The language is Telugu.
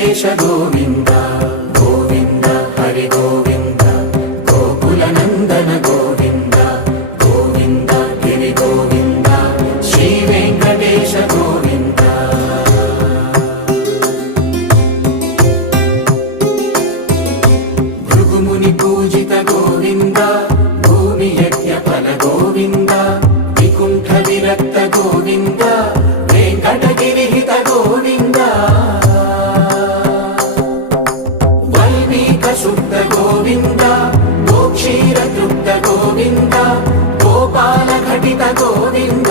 వెంకటేశ గోవింద గోవింద హరి గోవింద గోకుల నందన గోవింద గోవింద గిరి గోవింద శ్రీ వెంకటేశ గోవింద భృగుముని పూజిత గోవింద భూమి యజ్ఞ ఫల గోవింద వికుంఠ విరక్త గోవింద వెంకటగిరిహిత గోవింద వల్మీక శుద్ధ గోవింద గోక్షీర తృప్త గోవింద గోపాల ఘటిత గోవింద